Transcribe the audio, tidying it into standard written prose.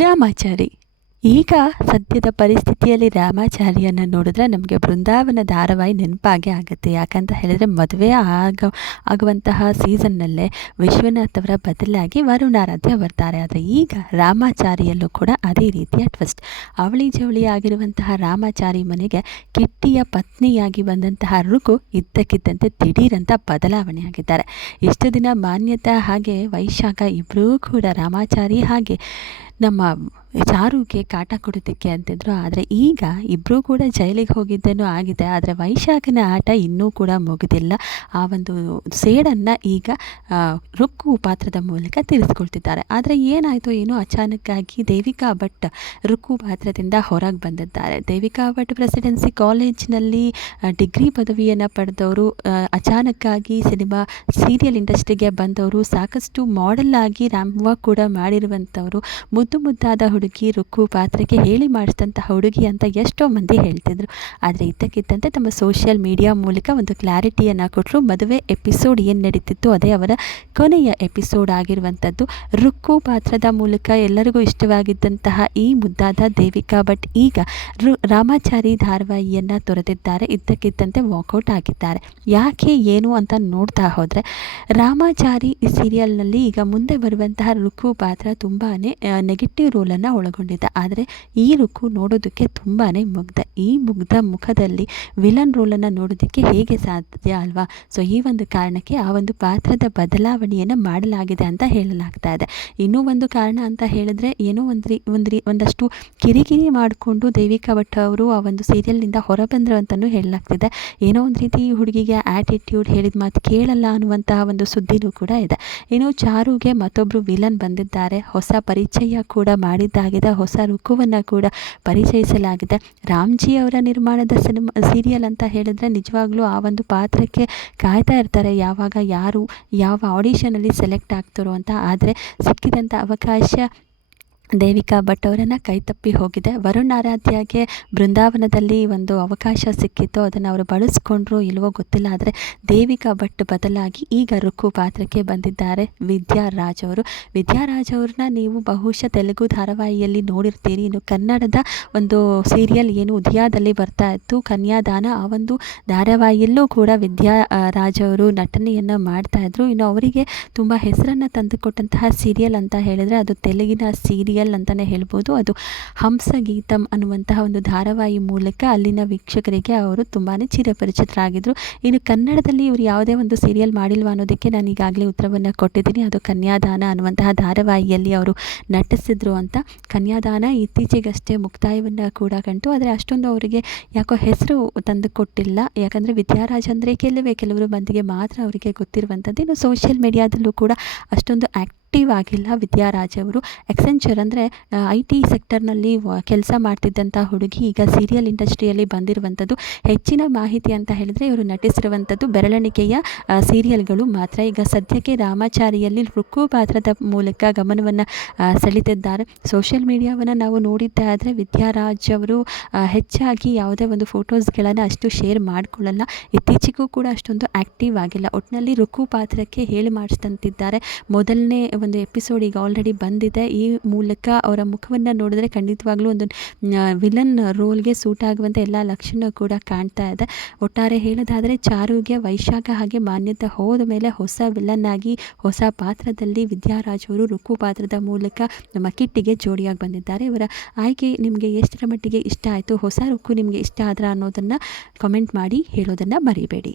ರಾಮಾಚಾರಿ. ಈಗ ಸದ್ಯದ ಪರಿಸ್ಥಿತಿಯಲ್ಲಿ ರಾಮಾಚಾರಿಯನ್ನು ನೋಡಿದ್ರೆ ನಮಗೆ ಬೃಂದಾವನ ಧಾರಾವಾಹಿ ನೆನಪಾಗೇ ಆಗುತ್ತೆ. ಯಾಕಂತ ಹೇಳಿದರೆ ಮದುವೆ ಆಗುವಂತಹ ಸೀಸನ್ನಲ್ಲೇ ವಿಶ್ವನಾಥ್ ಅವರ ಬದಲಾಗಿ ವರುಣಾರಾಧ್ಯ ಬರ್ತಾರೆ. ಆದರೆ ಈಗ ರಾಮಾಚಾರಿಯಲ್ಲೂ ಕೂಡ ಅದೇ ರೀತಿಯ ಟ್ವಿಸ್ಟ್. ಅವಳಿ ಜವಳಿ ಆಗಿರುವಂತಹ ರಾಮಾಚಾರಿ ಮನೆಗೆ ಕಿಟ್ಟಿಯ ಪತ್ನಿಯಾಗಿ ಬಂದಂತಹ ರುಕು ಇದ್ದಕ್ಕಿದ್ದಂತೆ ದಿಢೀರಂತ ಬದಲಾವಣೆ ಆಗಿದ್ದಾರೆ. ಇಷ್ಟು ದಿನ ಮಾನ್ಯತಾ ಹಾಗೆ ವೈಶಾಖ ಇಬ್ಬರೂ ಕೂಡ ರಾಮಾಚಾರಿ ಹಾಗೆ ನಮ್ಮ ಚಾರುಗೆ ಕಾಟ ಕೊಡೋದಕ್ಕೆ ಅಂತಿದ್ರು. ಆದರೆ ಈಗ ಇಬ್ಬರೂ ಕೂಡ ಜೈಲಿಗೆ ಹೋಗಿದ್ದೇನೂ ಆಗಿದೆ. ಆದರೆ ವೈಶಾಖನ ಆಟ ಇನ್ನೂ ಕೂಡ ಮುಗಿದಿಲ್ಲ. ಆ ಒಂದು ಸೇಡನ್ನು ಈಗ ರುಕ್ಕು ಪಾತ್ರದ ಮೂಲಕ ತೀರಿಸ್ಕೊಳ್ತಿದ್ದಾರೆ. ಆದರೆ ಏನಾಯಿತು ಏನೋ ಅಚಾನಕ್ಕಾಗಿ ದೇವಿಕಾ ಭಟ್ ರುಕ್ಕು ಪಾತ್ರದಿಂದ ಹೊರಗೆ ಬಂದಿದ್ದಾರೆ. ದೇವಿಕಾ ಭಟ್ ಪ್ರೆಸಿಡೆನ್ಸಿ ಕಾಲೇಜಿನಲ್ಲಿ ಡಿಗ್ರಿ ಪದವಿಯನ್ನು ಪಡೆದವರು, ಅಚಾನಕ್ಕಾಗಿ ಸೀರಿಯಲ್ ಇಂಡಸ್ಟ್ರಿಗೆ ಬಂದವರು, ಸಾಕಷ್ಟು ಮಾಡೆಲ್ ಆಗಿ ರ್ಯಾಂಪ್ ವಾಕ್ ಕೂಡ ಮಾಡಿರುವಂಥವರು, ಮುದ್ದಾದ ಹುಡುಗಿ ರುಕ್ಕು ಪಾತ್ರಕ್ಕೆ ಹೇಳಿ ಮಾಡಿಸಿದಂತಹ ಹುಡುಗಿ ಅಂತ ಎಷ್ಟೋ ಮಂದಿ ಹೇಳ್ತಿದ್ರು. ಆದರೆ ಇದ್ದಕ್ಕಿದ್ದಂತೆ ತಮ್ಮ ಸೋಷಿಯಲ್ ಮೀಡಿಯಾ ಮೂಲಕ ಒಂದು ಕ್ಲಾರಿಟಿಯನ್ನು ಕೊಟ್ಟರು. ಮದುವೆ ಎಪಿಸೋಡ್ ಏನು ನಡೀತಿತ್ತು ಅದೇ ಅವರ ಕೊನೆಯ ಎಪಿಸೋಡ್ ಆಗಿರುವಂಥದ್ದು. ರುಕ್ಕು ಪಾತ್ರದ ಮೂಲಕ ಎಲ್ಲರಿಗೂ ಇಷ್ಟವಾಗಿದ್ದಂತಹ ಈ ಮುದ್ದಾದ ದೇವಿಕಾ ಭಟ್ ಈಗ ರಾಮಾಚಾರಿ ಧಾರಾವಾಹಿಯನ್ನು ತೊರೆದಿದ್ದಾರೆ. ಇದ್ದಕ್ಕಿದ್ದಂತೆ ವಾಕೌಟ್ ಆಗಿದ್ದಾರೆ. ಯಾಕೆ ಏನು ಅಂತ ನೋಡ್ತಾ ಹೋದರೆ, ರಾಮಾಚಾರಿ ಸೀರಿಯಲ್ನಲ್ಲಿ ಈಗ ಮುಂದೆ ಬರುವಂತಹ ರುಕ್ಕು ಪಾತ್ರ ತುಂಬಾ ನೆಗೆಟಿವ್ ರೋಲನ್ನು ಒಳಗೊಂಡಿದೆ. ಆದರೆ ಈ ರುಕ್ಕು ನೋಡೋದಕ್ಕೆ ತುಂಬಾ ಮುಗ್ಧ. ಈ ಮುಗ್ಧ ಮುಖದಲ್ಲಿ ವಿಲನ್ ರೋಲನ್ನು ನೋಡೋದಕ್ಕೆ ಹೇಗೆ ಸಾಧ್ಯ ಅಲ್ವಾ? ಸೊ ಈ ಒಂದು ಕಾರಣಕ್ಕೆ ಆ ಒಂದು ಪಾತ್ರದ ಬದಲಾವಣೆಯನ್ನು ಮಾಡಲಾಗಿದೆ ಅಂತ ಹೇಳಲಾಗ್ತಾ ಇದೆ. ಇನ್ನೂ ಒಂದು ಕಾರಣ ಅಂತ ಹೇಳಿದ್ರೆ, ಏನೋ ಒಂದಷ್ಟು ಕಿರಿಕಿರಿ ಮಾಡಿಕೊಂಡು ದೇವಿಕಾ ಭಟ್ ಅವರು ಆ ಒಂದು ಸೀರಿಯಲ್ನಿಂದ ಹೊರಬಂದರು ಅಂತಲೂ ಹೇಳಲಾಗ್ತಿದೆ. ಏನೋ ಒಂದು ರೀತಿ ಹುಡುಗಿಗೆ ಆ್ಯಟಿಟ್ಯೂಡ್, ಹೇಳಿದ ಮಾತು ಕೇಳಲ್ಲ ಅನ್ನುವಂತಹ ಒಂದು ಸುದ್ದಿನೂ ಕೂಡ ಇದೆ. ಇನ್ನು ಚಾರುಗೆ ಮತ್ತೊಬ್ಬರು ವಿಲನ್ ಬಂದಿದ್ದಾರೆ. ಹೊಸ ಪರಿಚಯ ಕೂಡ ಮಾಡಿದ್ದಾಗಿದೆ. ಹೊಸ ರುಕ್ಕುವನ್ನು ಕೂಡ ಪರಿಚಯಿಸಲಾಗಿದೆ. ರಾಮ್ಜಿ ಅವರ ನಿರ್ಮಾಣದ ಸೀರಿಯಲ್ ಅಂತ ಹೇಳಿದ್ರೆ ನಿಜವಾಗ್ಲೂ ಆ ಒಂದು ಪಾತ್ರಕ್ಕೆ ಕಾಯ್ತಾ ಇರ್ತಾರೆ, ಯಾವಾಗ ಯಾರು ಯಾವ ಆಡಿಷನಲ್ಲಿ ಸೆಲೆಕ್ಟ್ ಆಗ್ತಾರೋ ಅಂತ. ಆದರೆ ಸಿಕ್ಕಿದಂಥ ಅವಕಾಶ ದೇವಿಕಾ ಭಟ್ ಅವರನ್ನು ಕೈತಪ್ಪಿ ಹೋಗಿದೆ. ವರುಣ್ ಆರಾಧ್ಯಗೆ ಬೃಂದಾವನದಲ್ಲಿ ಒಂದು ಅವಕಾಶ ಸಿಕ್ಕಿತ್ತು, ಅದನ್ನು ಅವರು ಬಳಸ್ಕೊಂಡ್ರು ಇಲ್ವೋ ಗೊತ್ತಿಲ್ಲ. ಆದರೆ ದೇವಿಕಾ ಭಟ್ ಬದಲಾಗಿ ಈಗ ರುಕ್ಕು ಪಾತ್ರಕ್ಕೆ ಬಂದಿದ್ದಾರೆ ವಿದ್ಯಾರಾಜ್ ಅವರು. ವಿದ್ಯಾರಾಜ್ ಅವ್ರನ್ನ ನೀವು ಬಹುಶಃ ತೆಲುಗು ಧಾರಾವಾಹಿಯಲ್ಲಿ ನೋಡಿರ್ತೀರಿ. ಇನ್ನು ಕನ್ನಡದ ಒಂದು ಸೀರಿಯಲ್ ಏನು ಉದಯದಲ್ಲಿ ಬರ್ತಾ ಇತ್ತು ಕನ್ಯಾದಾನ, ಆ ಒಂದು ಧಾರಾವಾಹಿಯಲ್ಲೂ ಕೂಡ ವಿದ್ಯಾರಾಜ್ ಅವರು ನಟನೆಯನ್ನು ಮಾಡ್ತಾಯಿದ್ರು. ಇನ್ನು ಅವರಿಗೆ ತುಂಬ ಹೆಸರನ್ನು ತಂದುಕೊಟ್ಟಂತಹ ಸೀರಿಯಲ್ ಅಂತ ಹೇಳಿದರೆ ಅದು ತೆಲುಗಿನ ಸೀರಿಯಲ್ ಅಂತಲೇ ಹೇಳ್ಬೋದು. ಅದು ಹಂಸಗೀತಂ ಅನ್ನುವಂತಹ ಒಂದು ಧಾರಾವಾಹಿ ಮೂಲಕ ಅಲ್ಲಿನ ವೀಕ್ಷಕರಿಗೆ ಅವರು ತುಂಬಾ ಚಿರಪರಿಚಿತರಾಗಿದ್ದರು. ಇನ್ನು ಕನ್ನಡದಲ್ಲಿ ಇವರು ಯಾವುದೇ ಒಂದು ಸೀರಿಯಲ್ ಮಾಡಿಲ್ವ ಅನ್ನೋದಕ್ಕೆ ನಾನು ಈಗಾಗಲೇ ಉತ್ತರವನ್ನು ಕೊಟ್ಟಿದ್ದೀನಿ. ಅದು ಕನ್ಯಾದಾನ ಅನ್ನುವಂತಹ ಧಾರಾವಾಹಿಯಲ್ಲಿ ಅವರು ನಟಿಸಿದ್ರು ಅಂತ. ಕನ್ಯಾದಾನ ಇತ್ತೀಚೆಗಷ್ಟೇ ಮುಕ್ತಾಯವನ್ನು ಕೂಡ ಕಂಡು, ಆದರೆ ಅಷ್ಟೊಂದು ಅವರಿಗೆ ಯಾಕೋ ಹೆಸರು ತಂದು ಕೊಟ್ಟಿಲ್ಲ. ಯಾಕಂದರೆ ವಿದ್ಯಾರಾಜ್ ಅಂದರೆ ಕೆಲವರು ಮಂದಿಗೆ ಮಾತ್ರ ಅವರಿಗೆ ಗೊತ್ತಿರುವಂಥದ್ದು. ಇನ್ನು ಸೋಷಿಯಲ್ ಮೀಡಿಯಾದಲ್ಲೂ ಕೂಡ ಅಷ್ಟೊಂದು ಆಕ್ಟಿವ್ ಆಗಿಲ್ಲ ವಿದ್ಯಾರಾಜ್ ಅವರು. ಎಕ್ಸೆಂಚರ್ ಅಂದರೆ IT ಸೆಕ್ಟರ್ನಲ್ಲಿ ಕೆಲಸ ಮಾಡ್ತಿದ್ದಂಥ ಹುಡುಗಿ ಈಗ ಸೀರಿಯಲ್ ಇಂಡಸ್ಟ್ರಿಯಲ್ಲಿ ಬಂದಿರುವಂಥದ್ದು. ಹೆಚ್ಚಿನ ಮಾಹಿತಿ ಅಂತ ಹೇಳಿದರೆ ಇವರು ನಟಿಸಿರುವಂಥದ್ದು ಬೆರಳೆಣಿಕೆಯ ಸೀರಿಯಲ್ಗಳು ಮಾತ್ರ. ಈಗ ಸದ್ಯಕ್ಕೆ ರಾಮಾಚಾರಿಯಲ್ಲಿ ರುಕ್ಕು ಪಾತ್ರದ ಮೂಲಕ ಗಮನವನ್ನು ಸೆಳೀತಿದ್ದಾರೆ. ಸೋಷಿಯಲ್ ಮೀಡಿಯಾವನ್ನು ನಾವು ನೋಡಿದ್ದೇ ಆದರೆ ವಿದ್ಯಾರಾಜ್ ಅವರು ಹೆಚ್ಚಾಗಿ ಯಾವುದೇ ಒಂದು ಫೋಟೋಸ್ಗಳನ್ನು ಅಷ್ಟು ಶೇರ್ ಮಾಡಿಕೊಳ್ಳಲ್ಲ. ಇತ್ತೀಚೆಗೂ ಕೂಡ ಅಷ್ಟೊಂದು ಆ್ಯಕ್ಟಿವ್ ಆಗಿಲ್ಲ. ಒಟ್ಟಿನಲ್ಲಿ ರುಕ್ಕು ಪಾತ್ರಕ್ಕೆ ಹೇಳಿ ಮಾಡಿಸ್ತಂತಿದ್ದಾರೆ. ಮೊದಲನೇ ಒಂದು ಎಪಿಸೋಡ್ ಈಗ ಆಲ್ರೆಡಿ ಬಂದಿದೆ. ಈ ಮೂಲಕ ಅವರ ಮುಖವನ್ನು ನೋಡಿದ್ರೆ ಖಂಡಿತವಾಗ್ಲೂ ಒಂದು ವಿಲನ್ ರೋಲ್ಗೆ ಸೂಟ್ ಆಗುವಂಥ ಎಲ್ಲ ಲಕ್ಷಣ ಕೂಡ ಕಾಣ್ತಾ ಇದೆ. ಒಟ್ಟಾರೆ ಹೇಳೋದಾದರೆ ಚಾರುಗೆ ವೈಶಾಖ ಹಾಗೆ ಮಾನ್ಯತೆ ಹೋದ ಮೇಲೆ ಹೊಸ ವಿಲನ್ ಆಗಿ ಹೊಸ ಪಾತ್ರದಲ್ಲಿ ವಿದ್ಯಾರಾಜ್ ಅವರು ರುಕ್ಕು ಪಾತ್ರದ ಮೂಲಕ ನಮ್ಮ ಕಿಟ್ಟಿಗೆ ಜೋಡಿಯಾಗಿ ಬಂದಿದ್ದಾರೆ. ಇವರ ಆಯ್ಕೆ ನಿಮಗೆ ಎಷ್ಟರ ಮಟ್ಟಿಗೆ ಇಷ್ಟ ಆಯಿತು, ಹೊಸ ರುಕ್ಕು ನಿಮಗೆ ಇಷ್ಟ ಆದ್ರ ಅನ್ನೋದನ್ನು ಕಮೆಂಟ್ ಮಾಡಿ ಹೇಳೋದನ್ನು ಮರಿಬೇಡಿ.